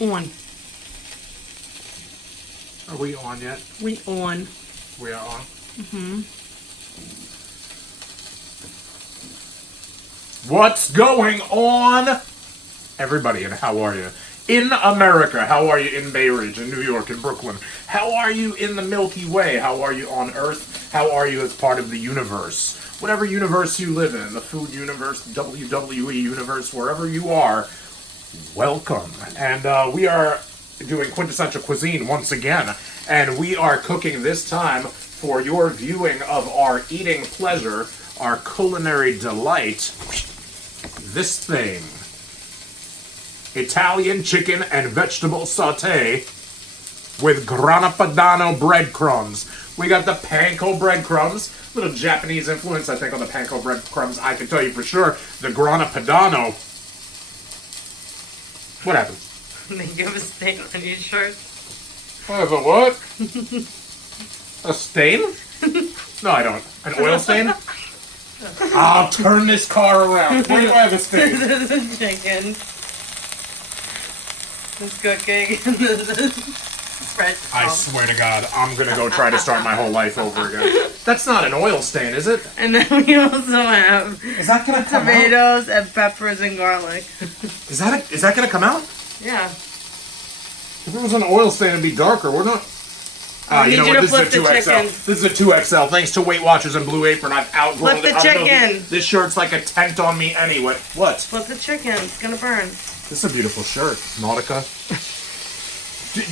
On. Are we on yet? We on. We are on. Mm-hmm. What's going on? Everybody, and how are you? In America, how are you in Bay Ridge, in New York, in Brooklyn? How are you in the Milky Way? How are you on Earth? How are you as part of the universe? Whatever universe you live in, the food universe, the WWE universe, wherever you are, welcome. And we are doing Quintessential Cuisine once again. And we are cooking this time for your viewing of our eating pleasure, our culinary delight. This thing. Italian chicken and vegetable sauté with Grana Padano breadcrumbs. We got the panko breadcrumbs. Little Japanese influence, I think, on the panko breadcrumbs. I can tell you for sure, the Grana Padano. What happened? You have a stain on your shirt. I have a what? A stain? No, I don't. An oil stain? I'll turn this car around. Where do I have a stain? This is chicken. This cooking. This is bread. I swear to God, I'm gonna go try to start my whole life over again. That's not an oil stain, is it? And then we also have Is that gonna come out? tomatoes and peppers and garlic. Is that gonna come out? Yeah. If it was an oil stain, it'd be darker. We're not. I need you to flip the chicken. This is a 2XL. Thanks to Weight Watchers and Blue Apron, I've outgrown Flip the chicken. This shirt's like a tent on me anyway. What? Flip the chicken. It's gonna burn. This is a beautiful shirt, Nautica.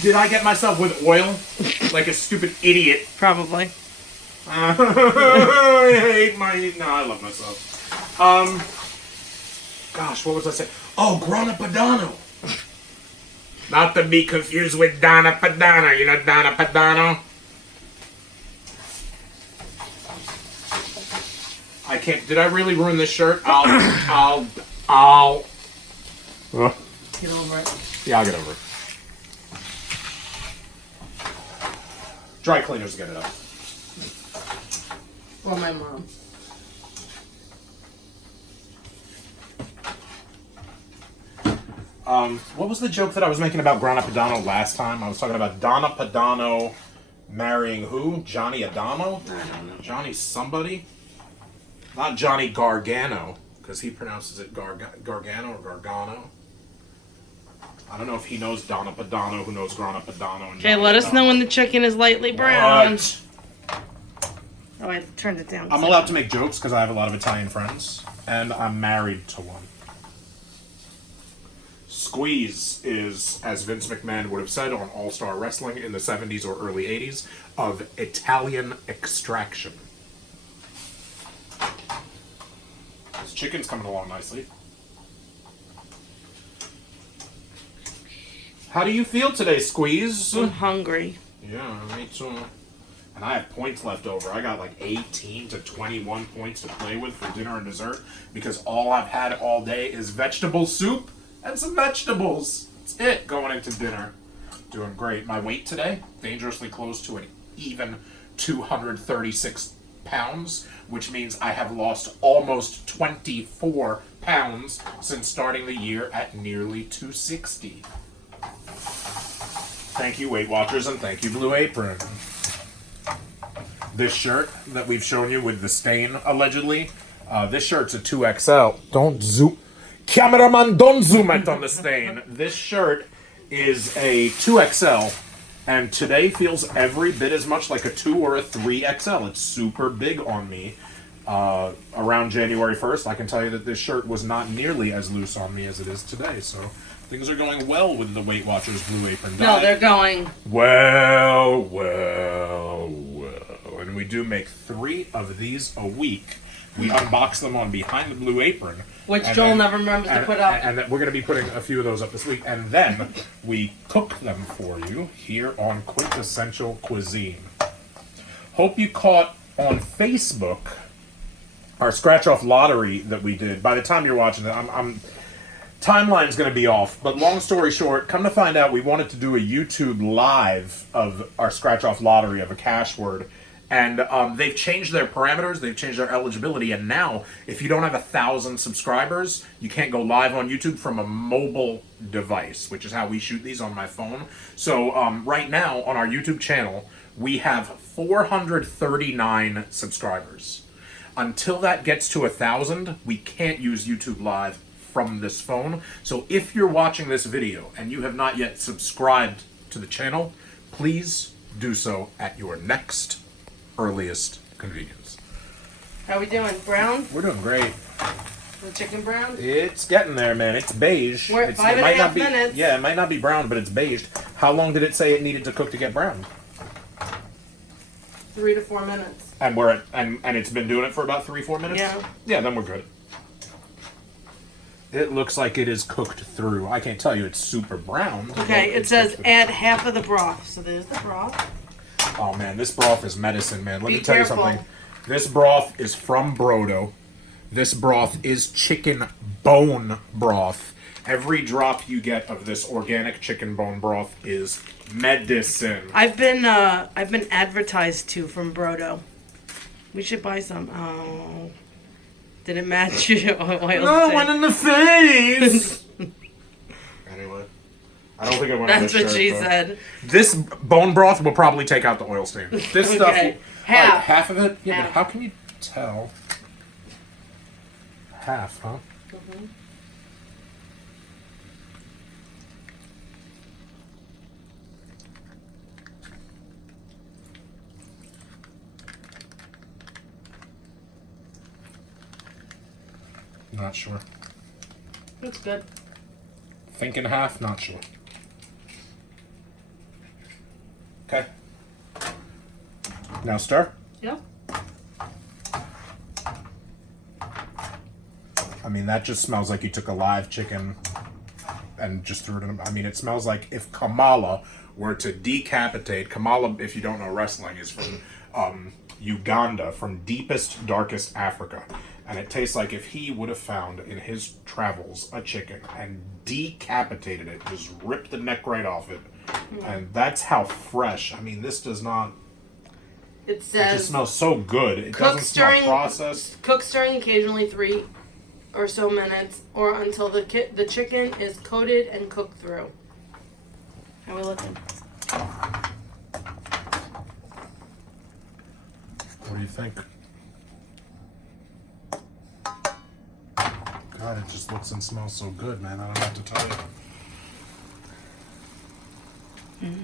Did I get myself with oil? Like a stupid idiot. Probably. I hate my... No, I love myself. Gosh, what was I saying? Oh, Grana Padano. Not to be confused with Donna Padano. You know Donna Padano? I can't... Did I really ruin this shirt? I'll... Get over it. Yeah, I'll get over it. Dry cleaners get it up. Or my mom. What was the joke that I was making about Grana Padano last time? I was talking about Donna Padano marrying who? Johnny Adamo? I don't know. Johnny somebody? Not Johnny Gargano, because he pronounces it Gargano or Gargano. I don't know if he knows Donna Padano, who knows Grana Padano. And Okay, Johnny let us know Adamo. when the chicken is lightly brown. What? Oh, I turned it down. I'm allowed to make jokes because I have a lot of Italian friends, and I'm married to one. Squeeze is, as Vince McMahon would have said on All-Star Wrestling in the 70s or early 80s, of Italian extraction. This chicken's coming along nicely. How do you feel today, Squeeze? I'm hungry. Yeah, me too. And I have points left over. I got like 18 to 21 points to play with for dinner and dessert because all I've had all day is vegetable soup and some vegetables. That's it going into dinner. Doing great. My weight today, dangerously close to an even 236 pounds, which means I have lost almost 24 pounds since starting the year at nearly 260. Thank you, Weight Watchers, and thank you, Blue Apron. This shirt that we've shown you with the stain, allegedly, this shirt's a 2XL. Don't zoom. Cameraman, don't zoom it on the stain. This shirt is a 2XL, and today feels every bit as much like a 2 or a 3XL. It's super big on me. Around January 1st, I can tell you that this shirt was not nearly as loose on me as it is today, so... Things are going well with the Weight Watchers Blue Apron diet. No, they're going. Well. And we do make 3 of these a week. We unbox them on Behind the Blue Apron. Which Joel never remembers to put up. And we're going to be putting a few of those up this week. And then we cook them for you here on Quintessential Cuisine. Hope you caught on Facebook our scratch-off lottery that we did. By the time you're watching it, timeline's going to be off, but long story short, come to find out we wanted to do a YouTube live of our scratch-off lottery of a cash word, And they've changed their parameters, they've changed their eligibility, and now, if you don't have 1,000 subscribers, you can't go live on YouTube from a mobile device, which is how we shoot these on my phone. So right now, on our YouTube channel, we have 439 subscribers. Until that gets to 1,000, we can't use YouTube Live from this phone. So if you're watching this video and you have not yet subscribed to the channel, please do so at your next earliest convenience. How we doing? Brown? We're doing great. The chicken brown? It's getting there, man. It's beige. We're at 5.5 minutes. Yeah, it might not be brown, but it's beige. How long did it say it needed to cook to get brown? 3 to 4 minutes. And we're at, and it's been doing it for about 3-4 minutes? Yeah. Yeah, then we're good. It looks like it is cooked through. I can't tell you it's super brown. Okay, it says add half of the broth. So there's the broth. Oh man, this broth is medicine, man. Let Be me tell careful. you something. This broth is from Brodo. This broth is chicken bone broth. Every drop you get of this organic chicken bone broth is medicine. I've been advertised to from Brodo. We should buy some. Oh, did it match your oil? No, one in the face. Anyway, I don't think it went. That's on what this she shirt, though. said. This bone broth will probably take out the oil stain. This stuff. Okay. Half. Half. Half of it. Yeah, Half. but how can you tell? Half, huh? Mm-hmm. Not sure. That's good. Thinking half, not sure. Okay. Now stir. Yep. I mean, that just smells like you took a live chicken and just threw it in. I mean, it smells like if Kamala were to decapitate. Kamala, if you don't know wrestling, is from Uganda, from deepest, darkest Africa. And it tastes like if he would have found in his travels a chicken and decapitated it, just ripped the neck right off it. And that's how fresh. I mean, this does not. It It says just smells so good. It cook, doesn't smell stirring- processed. cook stirring occasionally 3 or so minutes, or until the chicken is coated and cooked through. How are we looking? What do you think? God, it just looks and smells so good, man. I don't have to tell you.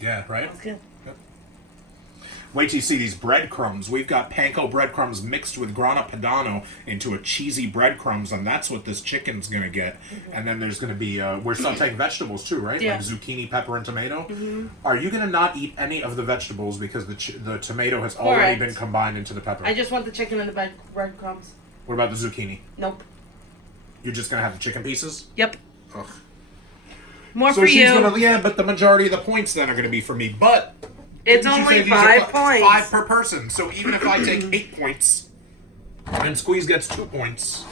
Yeah, right? That's good. Wait till you see these breadcrumbs. We've got panko breadcrumbs mixed with Grana Padano into a cheesy breadcrumbs, and that's what this chicken's gonna get. And then there's gonna be we're sauteing vegetables too, right? Yeah. Like zucchini, pepper, and tomato. Are you gonna not eat any of the vegetables because the tomato has already Correct. been combined into the pepper? I just want the chicken and the breadcrumbs. What about the zucchini? Nope. You're just gonna have the chicken pieces? Yep. Ugh. More So for she's you. gonna, yeah, but the majority of the points then are gonna be for me. But It's didn't you only say these are 5 points. 5 per person. So even if I take 8 points, and Squeeze gets 2 points,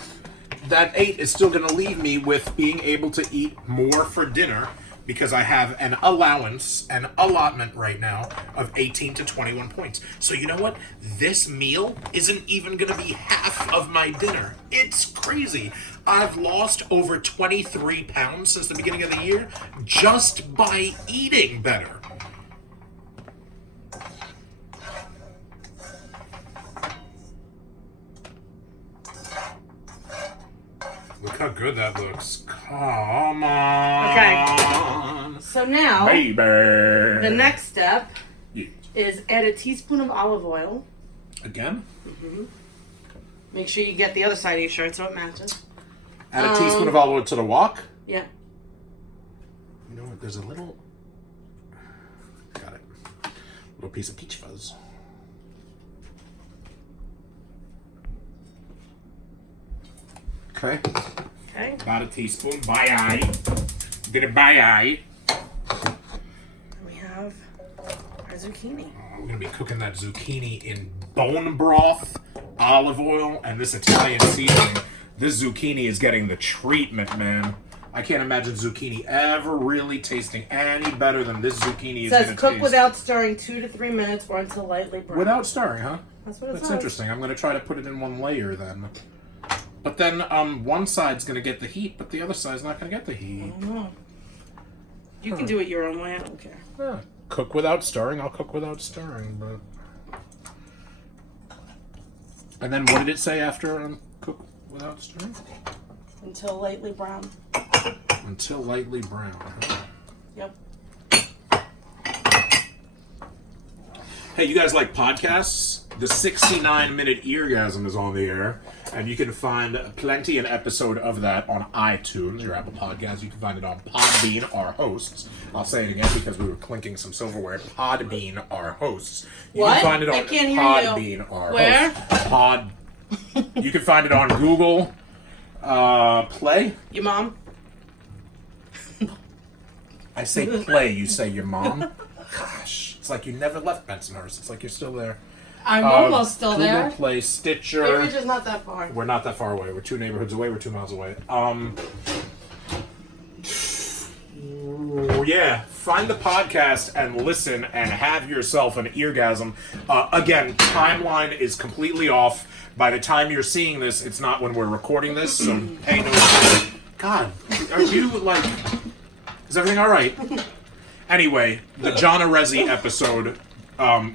that 8 is still gonna leave me with being able to eat more for dinner because I have an allowance, an allotment right now of 18 to 21 points. So you know what? This meal isn't even gonna be half of my dinner. It's crazy. I've lost over 23 pounds since the beginning of the year just by eating better. Look how good that looks. Come on. Okay. So now, Baby. the next step Yeah. is add a teaspoon of olive oil. Again? Make sure you get the other side of your shirt so it matches. Add a teaspoon of olive oil to the wok. Yeah. You know what? There's a little. Got it. Little piece of peach fuzz. Okay. Okay. About a teaspoon. Bye eye. Did it by eye. We have our zucchini. We're gonna be cooking that zucchini in bone broth, olive oil, and this Italian seasoning. This zucchini is getting the treatment, man. I can't imagine zucchini ever really tasting any better than this zucchini It is says going to cook taste. without stirring 2 to 3 minutes or until lightly brown. Without stirring, huh? That's what it That's says. interesting. I'm going to try to put it in one layer then. But then one side's going to get the heat, but the other side's not going to get the heat. I don't know. You can do it your own way. I don't care. Yeah. Cook without stirring. I'll cook without stirring, but. And then what did it say after cook without stirring? Until lightly brown. Until lightly brown. Huh? Yep. Hey, you guys like podcasts? The 69-minute Eargasm is on the air, and you can find plenty an episode of that on iTunes, your Apple Podcast. You can find it on Podbean, our hosts. I'll say it again because we were clinking some silverware. Podbean, our hosts. You What? can find it on I can't hear Podbean, you. our Where? hosts. You can find it on Google Play. Your mom? I say play, you say your mom. Gosh, it's like you never left Bensonhurst. It's like you're still there. I'm almost still Google there. Play, Stitcher. Cambridge not that far. We're not that far away. We're 2 neighborhoods away. We're 2 miles away. Yeah. Find the podcast and listen and have yourself an eargasm. Again, timeline is completely off. By the time you're seeing this, it's not when we're recording this, so pay no attention. God, are you like... Is everything all right? Anyway, the John Arezzi episode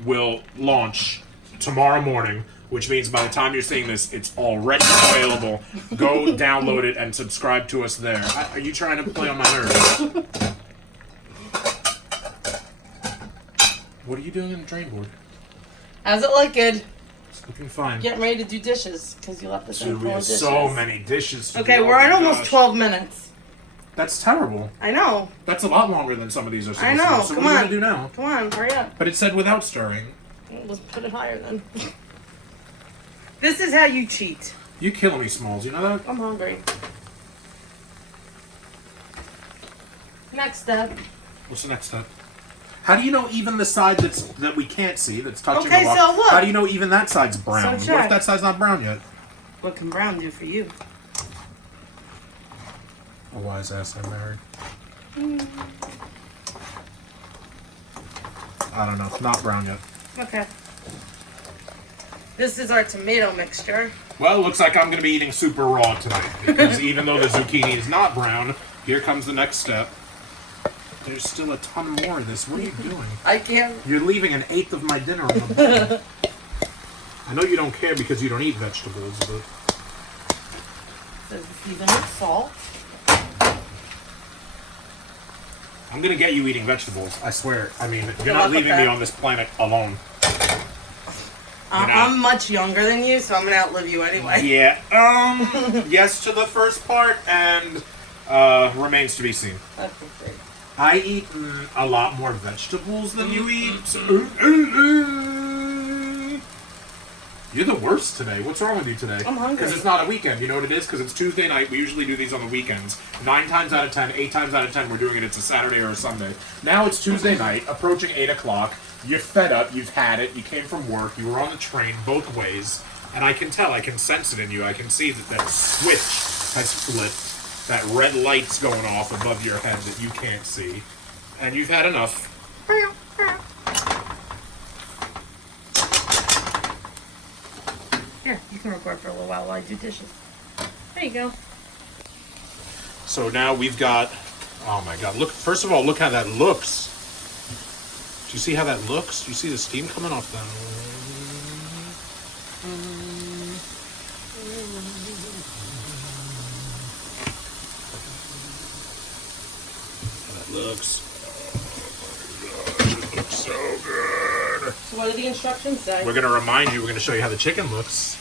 will launch tomorrow morning, which means by the time you're seeing this, it's already available. Go download it and subscribe to us there. Are you trying to play on my nerves? What are you doing in the drain board? How's it looking? It's looking fine. Getting ready to do dishes because you left the sink Dude, full we of have dishes. so many dishes to Okay, do. we're Oh at my almost gosh. 12 minutes. That's terrible. I know. That's a lot longer than some of these are supposed I to know. be. So Come what are on. you going to do now? Come on, hurry up. But it said without stirring. Let's put it higher then. This is how you cheat. You kill me, Smalls. You know that? I'm hungry. Next step. What's the next step? How do you know even the side that we can't see, that's touching Okay, the wok? so look. How do you know even that side's brown? So What check. if that side's not brown yet? What can brown do for you? A wise ass I married. I don't know. Not brown yet. Okay. This is our tomato mixture. Well, it looks like I'm going to be eating super raw tonight. Because even though the zucchini is not brown, here comes the next step. There's still a ton more of this. What are you doing? I can't. You're leaving an eighth of my dinner on the bowl. I know you don't care because you don't eat vegetables, but... Says season with salt. I'm going to get you eating vegetables. I swear. I mean, you're Good not luck with leaving me that. on this planet alone. I'm much younger than you, so I'm gonna outlive you anyway. Yeah. Yes to the first part, and remains to be seen. Okay, great. I eat a lot more vegetables than you eat. You're the worst today. What's wrong with you today? I'm hungry. Because it's not a weekend. You know what it is? Because it's Tuesday night. We usually do these on the weekends. 9 times out of 10, 8 times out of 10, we're doing it. It's a Saturday or a Sunday. Now it's Tuesday night, approaching 8 o'clock. You're fed up. You've had it. You came from work. You were on the train both ways. And I can tell. I can sense it in you. I can see that switch has flipped. That red light's going off above your head that you can't see. And you've had enough. Here, you can record for a little while I do dishes. There you go. So now we've got, oh my god, look, first of all, look how that looks. Do you see how that looks? Do you see the steam coming off that? That looks, oh my gosh, it looks so good. So what do the instructions say? We're going to remind you, we're going to show you how the chicken looks.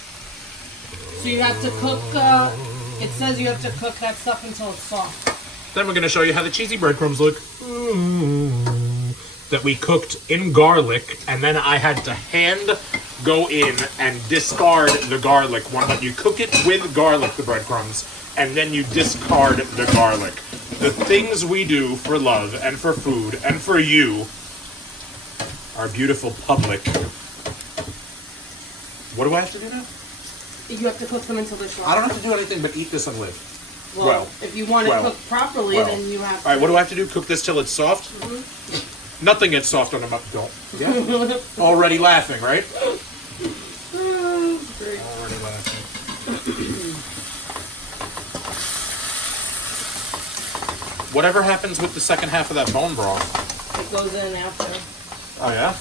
So you have to cook, it says you have to cook that stuff until it's soft. Then we're going to show you how the cheesy breadcrumbs look. That we cooked in garlic, and then I had to hand go in and discard the garlic. But you cook it with garlic, the breadcrumbs, and then you discard the garlic. The things we do for love and for food and for you, our beautiful public. What do I have to do now? You have to cook them until they're soft. I don't have to do anything but eat this and live. Well, if you want it cooked properly, then you have to. All right, what do I have to do? Cook this till it's soft? Nothing gets soft on the don't. Yeah. Already laughing, right? Great. Already laughing. Whatever happens with the second half of that bone broth? It goes in after. Oh, yeah?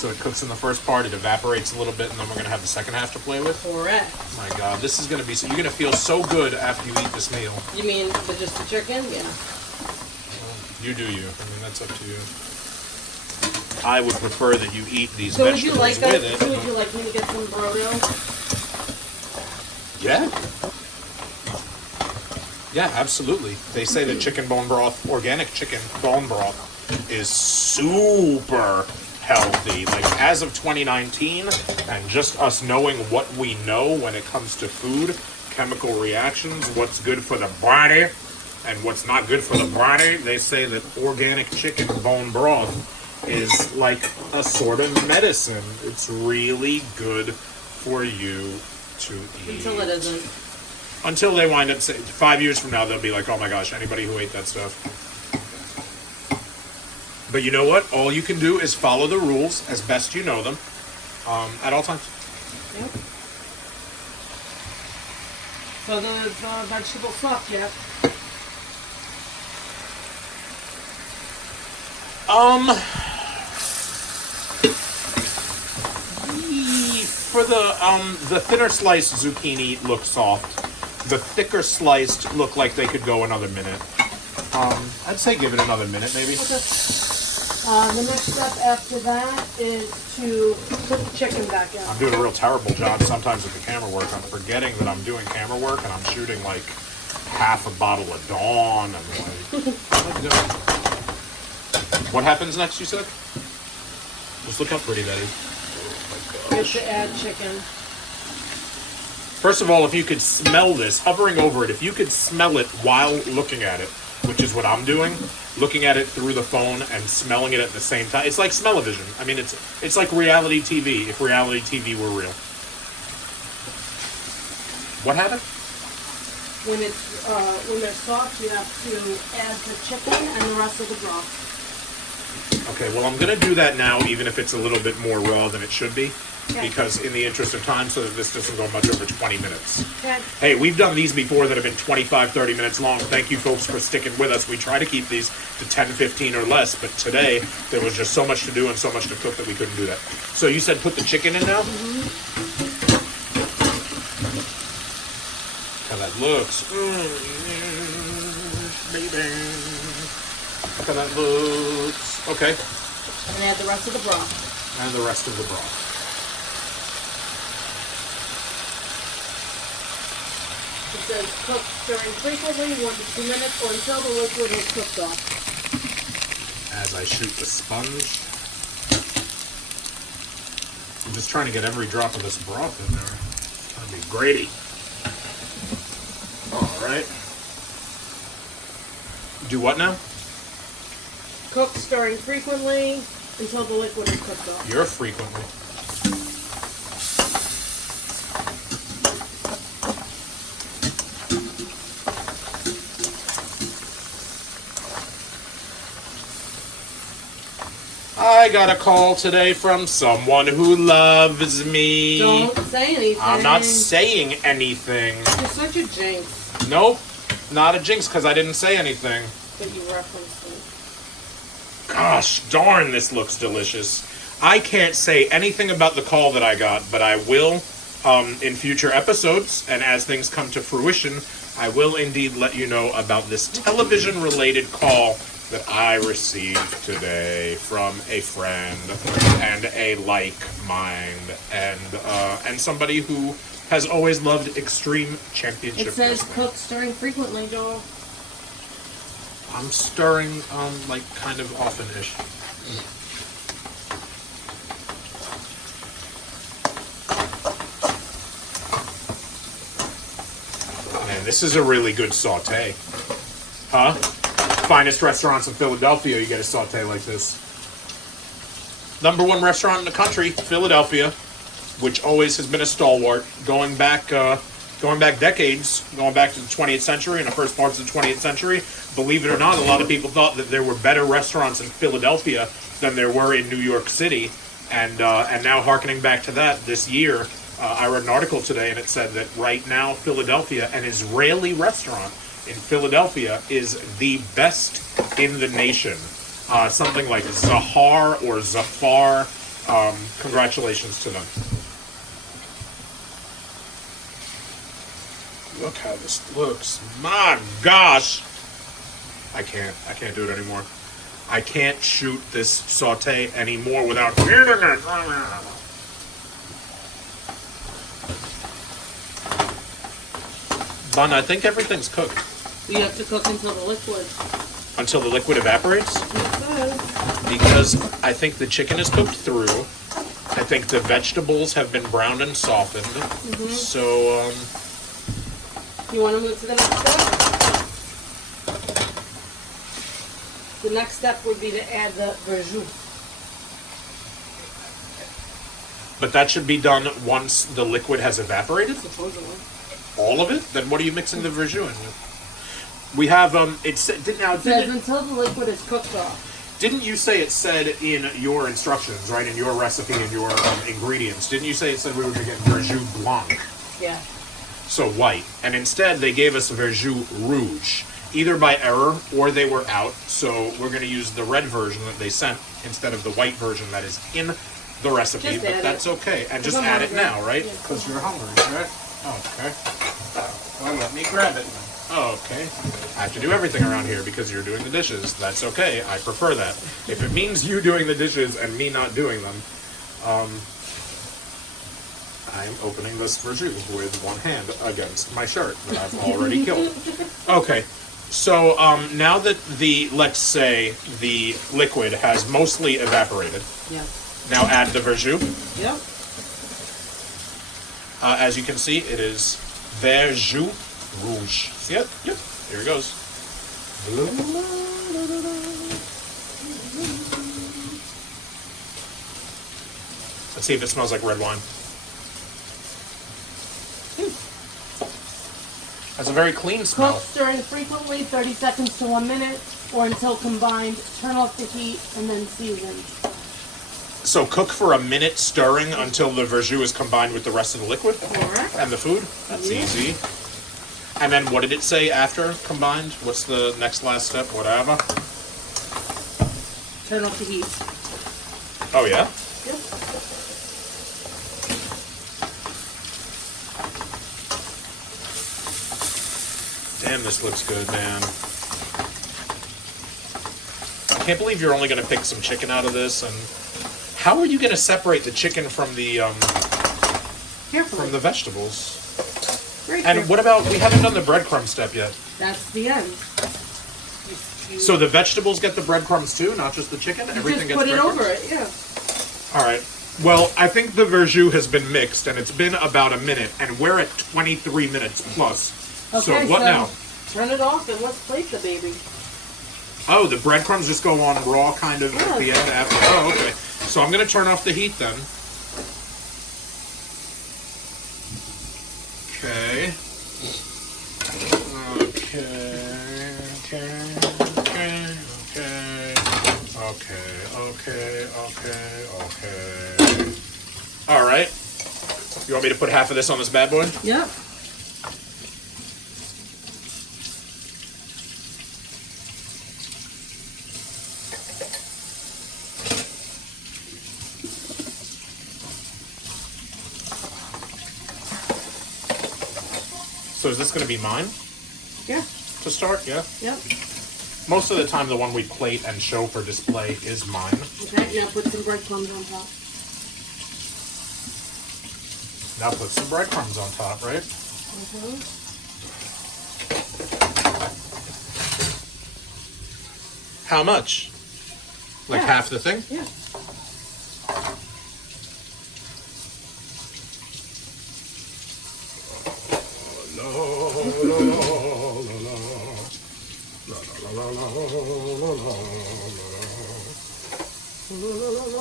So it cooks in the first part, it evaporates a little bit, and then we're going to have the second half to play with? Correct. My God, this is going to be so... You're going to feel so good after you eat this meal. You mean just the chicken? Yeah. You do you. I mean, that's up to you. I would prefer that you eat these So would vegetables you like with us? it. So would you like me to get some brodo? Yeah. Yeah, absolutely. They say that chicken bone broth, organic chicken bone broth, is super healthy. Like, as of 2019, and just us knowing what we know when it comes to food, chemical reactions, what's good for the body, and what's not good for the body, they say that organic chicken bone broth is like a sort of medicine. It's really good for you to eat. Until it isn't. Until they wind up, 5 years from now, they'll be like, oh my gosh, anybody who ate that stuff. But you know what? All you can do is follow the rules as best you know them at all times. Yep. So the vegetable soft yet? For the thinner sliced zucchini look soft. The thicker sliced look like they could go another minute. I'd say give it another minute, maybe. Okay. The next step after that is to put the chicken back in. I'm doing a real terrible job sometimes with the camera work. I'm forgetting that I'm doing camera work and I'm shooting like half a bottle of Dawn and like, what am I doing? What happens next, you said? Just look how pretty that is. You have to add chicken. First of all, if you could smell this, hovering over it, if you could smell it while looking at it, which is what I'm doing, looking at it through the phone and smelling it at the same time. It's like smell-o-vision. I mean, it's like reality TV, if reality TV were real. What happened? When they're soft, you have to add the chicken and the rest of the broth. Okay, well, I'm going to do that now, even if it's a little bit more raw than it should be. Okay. Because in the interest of time, so that this doesn't go much over 20 minutes. Okay. Hey, we've done these before that have been 25, 30 minutes long. Thank you, folks, for sticking with us. We try to keep these to 10, 15 or less, but today there was just so much to do and so much to cook that we couldn't do that. So you said put the chicken in now? Mm-hmm. How that looks. Baby. How that looks. Okay. And add the rest of the broth. And the rest of the broth. It says cook stirring frequently, 1 to 2 minutes, or until the liquid is cooked off. As I shoot the sponge. I'm just trying to get every drop of this broth in there. It's gonna be Grady. Alright. Do what now? Cook stirring frequently until the liquid is cooked off. You're frequently. I got a call today from someone who loves me. Don't say anything. I'm not saying anything. You're such a jinx Nope, not a jinx because I didn't say anything. that you referenced it. Gosh darn, this looks delicious. I can't say anything about the call that I got, but I will in future episodes, and as things come to fruition, I will indeed let you know about this television-related call that I received today from a friend and a like mind and somebody who has always loved extreme championship It says wrestling. cook stirring frequently, Joel. I'm stirring like kind of often-ish. Man, this is a really good saute. Huh? Finest restaurants in Philadelphia, you get a saute like this. #1 restaurant in the country, Philadelphia, which always has been a stalwart, going back going back decades, going back to the 20th century and the first parts of the 20th century, believe it or not, a lot of people thought that there were better restaurants in Philadelphia than there were in New York City. And now, hearkening back to that, this year, I read an article today, and it said that right now, Philadelphia, an Israeli restaurant in Philadelphia, is the best in the nation. Something like Zahar or Zafar. Congratulations to them. Look how this looks. My gosh. I can't do it anymore. I can't shoot this saute anymore without hearing it. Donna, I think everything's cooked. You have to cook until the liquid. Until the liquid evaporates? Yes. Because I think the chicken is cooked through. I think the vegetables have been browned and softened. Mm-hmm. So, You want to move to the next step? The next step would be to add the verjus. But that should be done once the liquid has evaporated? Supposedly. All of it? Then what are you mixing the verjus in with? We have, it says until the liquid is cooked off. Didn't you say it said in your instructions, right, in your recipe and your ingredients, didn't you say it said we were going to get verjus blanc? Yeah. So white. And instead they gave us verjus rouge. Either by error or they were out. So we're going to use the red version that they sent instead of the white version that is in the recipe. Just but that's okay. And just add it now, right? Because you're hungry, right? Okay. Well, let me grab it. Okay. I have to do everything around here because you're doing the dishes. That's okay. I prefer that. If it means you doing the dishes and me not doing them, I'm opening this verjus with one hand against my shirt that I've already killed. Okay. So now that let's say the liquid has mostly evaporated. Yeah. Now add the verjus. Yep. As you can see, it is verjus rouge. See it? Yep. Here it goes. Let's see if it smells like red wine. That's a very clean smell. Cook, stirring frequently, 30 seconds to 1 minute, or until combined. Turn off the heat and then season. So cook for a minute, stirring until the verjus is combined with the rest of the liquid? Correct. And the food? That's easy. And then what did it say after combined? What's the next last step? Whatever. Turn off the heat. Oh, yeah? Yep. Damn, this looks good, man. I can't believe you're only going to pick some chicken out of this. And how are you going to separate the chicken from the vegetables? Very And careful. what about, we haven't done the breadcrumb step yet. That's the end. So the vegetables get the breadcrumbs too, not just the chicken? Everything just gets put it breadcrumbs? over it, yeah. All right. Well, I think the verjus has been mixed, and it's been about a minute, and we're at 23 minutes plus. Okay, so what now? Turn it off and let's plate the baby. Oh, the breadcrumbs just go on raw kind of at the end after. Oh, okay. So I'm going to turn off the heat then. Okay. Okay. All right. You want me to put half of this on this bad boy? Yep. So is this going to be mine Yeah. to start? Yeah. Yep. Most of the time, the one we plate and show for display is mine. Okay, now put some breadcrumbs on top. Now put some breadcrumbs on top, right? Mm-hmm. How much? Like Yeah. half the thing? Yeah.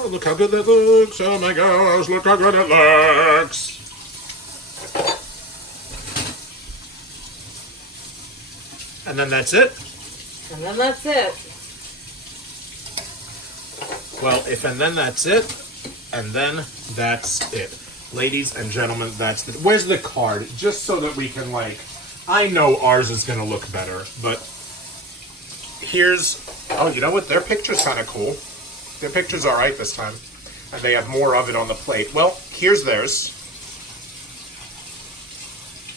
Look how good that looks. Oh my gosh, look how good it looks. And then that's it? And then that's it. Well, and then that's it, and then that's it. Ladies and gentlemen, that's it. Where's the card? Just so that we can, like, I know ours is going to look better, but here's, oh, you know what? Their picture's kind of cool. Their picture's all right this time, and they have more of it on the plate. Well, here's theirs,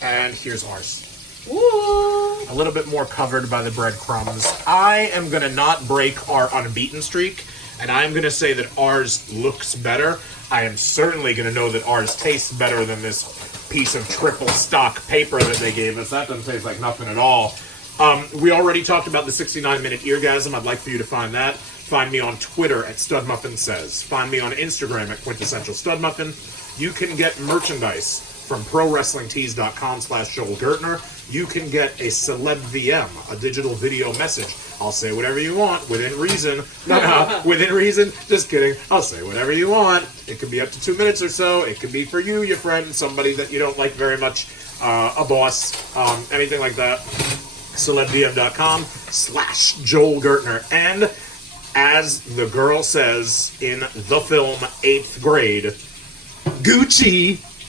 and here's ours. Woo! A little bit more covered by the breadcrumbs. I am going to not break our unbeaten streak, and I'm going to say that ours looks better. I am certainly going to know that ours tastes better than this piece of triple stock paper that they gave us. That doesn't taste like nothing at all. We already talked about the 69-minute eargasm. I'd like for you to find that. Find me on Twitter at StudMuffinSays. Find me on Instagram at QuintessentialStudMuffin. You can get merchandise from ProWrestlingTees.com/Joel Gertner. You can get a celeb VM, a digital video message. I'll say whatever you want, within reason. No, within reason. Just kidding. I'll say whatever you want. It could be up to 2 minutes or so. It could be for you, your friend, somebody that you don't like very much, a boss, anything like that. CelebVM.com/Joel Gertner. And as the girl says in the film 8th Grade, Gucci.